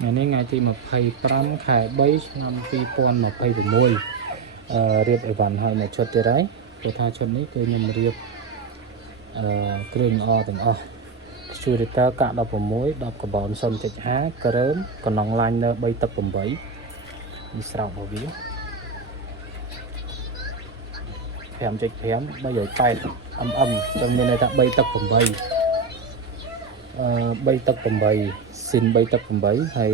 ngày nay ngày thì mà thầy pram khai bay năm pi pon mà thầy của môi riệp ở vạn hai mà chốt thế đấy của tha chốtนี้คือnhầm riệp គ្រឿងល្អទាំងអស់ជួយទៅកាក់16 10កបោន 0.5 ក្រើមកណ្ដងឡាញនៅ3ទឹក8នេះស្រោបរបស់វា 5.5 3.8 âm âm trong bên này ta 3 ទឹក8 3ទឹក8 xin 3ទឹក8ហើយ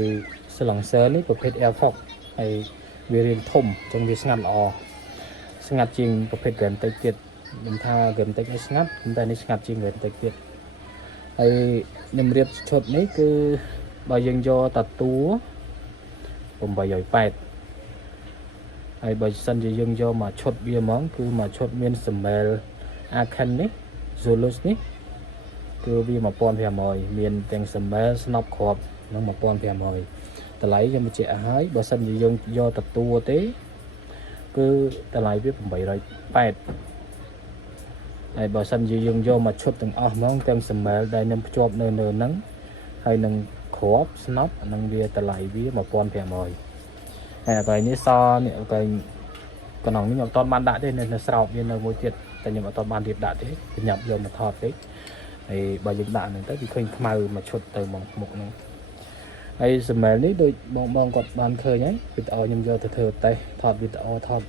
ស្លឹងសើនេះប្រភេទ Air Fox ហើយវារៀងធំចឹងវាស្ងាត់ល្អស្ងាត់ជាងប្រភេទ Grand Tech ទៀតមិនថា Grand Tech ឲ្យស្ងាត់តែនេះស្ងាត់ជាង Grand Tech ទៀតហើយខ្ញុំរៀបឈុតនេះគឺបើយើងយកតាតួ 8.8 ហើយបើសិនជាយើងយកមកឈុតវាហ្មងគឺមកឈុតមានសម្មែល Akan នេះ Zulus នេះគឺវា 1500 មានទាំងសម្មែលស្នប់គ្រាប់នឹង 1500 តម្លៃខ្ញុំបញ្ជាក់ឲ្យហើយបើសិនជាយើងយកតាតួទេគឺតម្លៃវា 880 ហើយបើសិនជាយើងយកមកឈុតទាំងអស់ហ្មងទាំងសម្មែលដែលខ្ញុំភ្ជាប់នៅហ្នឹងហើយនឹងគ្រាប់ស្នប់អានឹងវាតម្លៃវា 1500 ហើយអ្វីនេះសនេះអ្វីកណ្ដងនេះខ្ញុំអត់បានដាក់ទេនៅស្រោបវានៅមួយទៀតតែខ្ញុំអត់បានរៀបដាក់ទេញ៉ាប់យកមកថតទេហើយបើយើងដាក់ហ្នឹងទៅវាឃើញខ្មៅមកឈុតទៅមកមុខហ្នឹងហើយសម្មែលនេះដូចបងគាត់បានឃើញហើយវីដេអូខ្ញុំយកទៅធ្វើតេស្តថតវីដេអូថត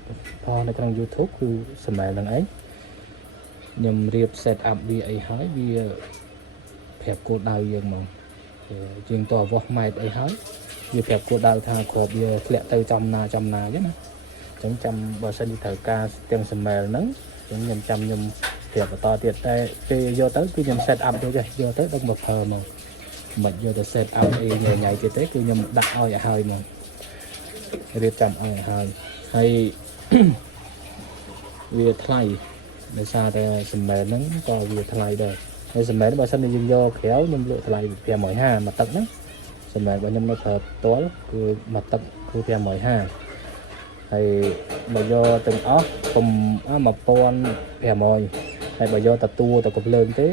ផលនៅក្នុង YouTube គឺសម្មែលហ្នឹងឯងខ្ញុំរៀប set up វាអីហើយវាប្រាប់គោលដៅយើងមកជាងតអវោះម៉ែត្រអីហើយវាប្រាប់គោលដៅថាគ្រាប់វាធ្លាក់ទៅចំណាអញ្ចឹងណាអញ្ចឹងចាំបើសិនជាត្រូវការទាំងសម្មែលហ្នឹងខ្ញុំចាំខ្ញុំប្រាប់បន្តទៀតតែពេលយកទៅគឺខ្ញុំ set up ទៅយកទៅដឹកមកប្រើមកមិនយកទៅ set up អីញ៉ៃទៀតទេគឺខ្ញុំដាក់ឲ្យហើយមករៀបចំឲ្យហើយហើយវាថ្លៃដោយសារតែសម្មែលហ្នឹងក៏វាថ្លៃដែរហើយសម្មែលបើសិនជាយើងយកក្រៅខ្ញុំលក់ថ្លៃ 550 មួយទឹកហ្នឹងសម្រាប់ខ្ញុំនៅប្រើផ្ទាល់គឺមួយទឹកគឺ 550 ហើយបើយកទាំងអស់កុំ 1500 ហើយបើយកតតួទៅកំភ្លើងទេ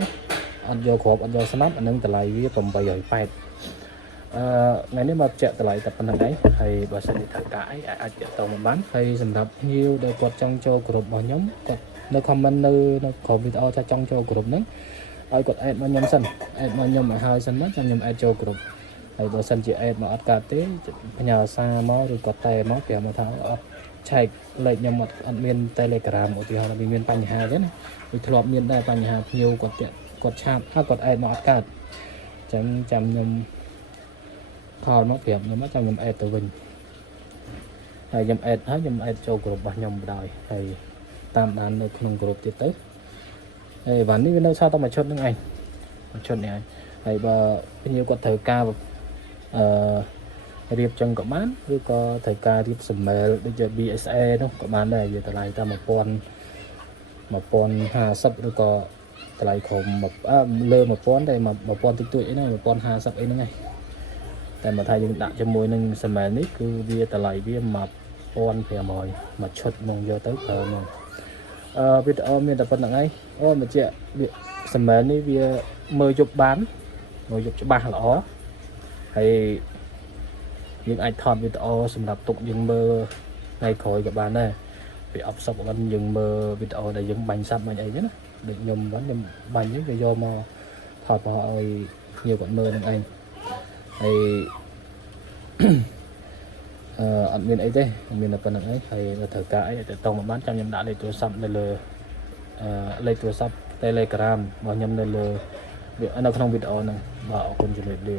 អត់យកគ្រាប់អត់យកស្នាប់អានឹងតម្លៃវា 880 ថ្ងៃនេះមកបញ្ជាក់តម្លៃតែប៉ុណ្្នឹងឯងហើយបើសិនជាត្រូវការអីអាចទាក់ទងបានហើយសម្រាប់ភ្ញៀវដែលគាត់ចង់ចូលក្រុមរបស់ខ្ញុំគាត់នៅ comment នៅក្រោមវីដេអូថាចង់ចូលក្រុមហ្នឹងឲ្យគាត់ add មកខ្ញុំសិន add មកខ្ញុំឲ្យហើយសិនមកចាំខ្ញុំ add ចូលក្រុមហើយបើសិនជា add មកអត់កើតទេផ្ញើសារមកឬក៏តែមកប្រាប់មកថាអត់ឆែកលេខខ្ញុំអត់មាន Telegram ឧទាហរណ៍មានបញ្ហាទេណាវាធ្លាប់មានដែរបញ្ហាភ្ញៀវគាត់ឆាប់ហើយគាត់ add មកអត់កើតអញ្ចឹងចាំខ្ញុំខលមកប្រាប់ខ្ញុំចាំខ្ញុំ add ទៅវិញហើយខ្ញុំ add ហើយខ្ញុំ add ចូលក្រុមរបស់ខ្ញុំបណ្ដោយហើយតាមដាននៅក្នុងក្រុមទៀតទៅហើយវ៉ាន់នេះវានៅសល់តែមួយឈុតហ្នឹងឯងមួយឈុតនេះឯងហើយបើភ្ញៀវគាត់ត្រូវការរៀបចឹងក៏បានឬក៏ត្រូវការរៀបសម្មែលដូចជា BSA នោះក៏បានដែរវាតម្លៃតែ 1050 ឬក៏តម្លៃក្រុមលើ 1000 តែ 1000 តិចតួចអីហ្នឹង 1050 អីហ្នឹងឯងតែមកថាយើងដាក់ជាមួយនឹងសម្មែលនេះគឺវាតម្លៃវា 1500 មួយឈុតមកយកទៅប្រើមកវីដេអូមានតែប៉ុណ្្នឹងឯងមកជាសម្មែលនេះវាមើលយប់បានមើលយប់ច្បាស់ល្អហើយយើងអាចថតវីដេអូសម្រាប់ទុកយើងមើលថ្ងៃក្រោយក៏បានដែរវាអបសុកហ្នឹងយើងមើលវីដេអូដែលយើងបាញ់សាប់បាញ់អីចឹងណាដូចខ្ញុំបាញ់ហ្នឹងគេយកមកថតមកឲ្យភ្ញៀវគាត់មើលនឹងឯងហើយអត់មានអីទេមានតែប៉ុណ្្នឹងឯងហើយត្រូវការអីទៅតមកបានចាំខ្ញុំដាក់លេខទូរស័ព្ទនៅលើលេខទូរស័ព្ទ Telegram របស់ខ្ញុំនៅលើនៅក្នុងវីដេអូហ្នឹងបាទអរគុណជំរាបលា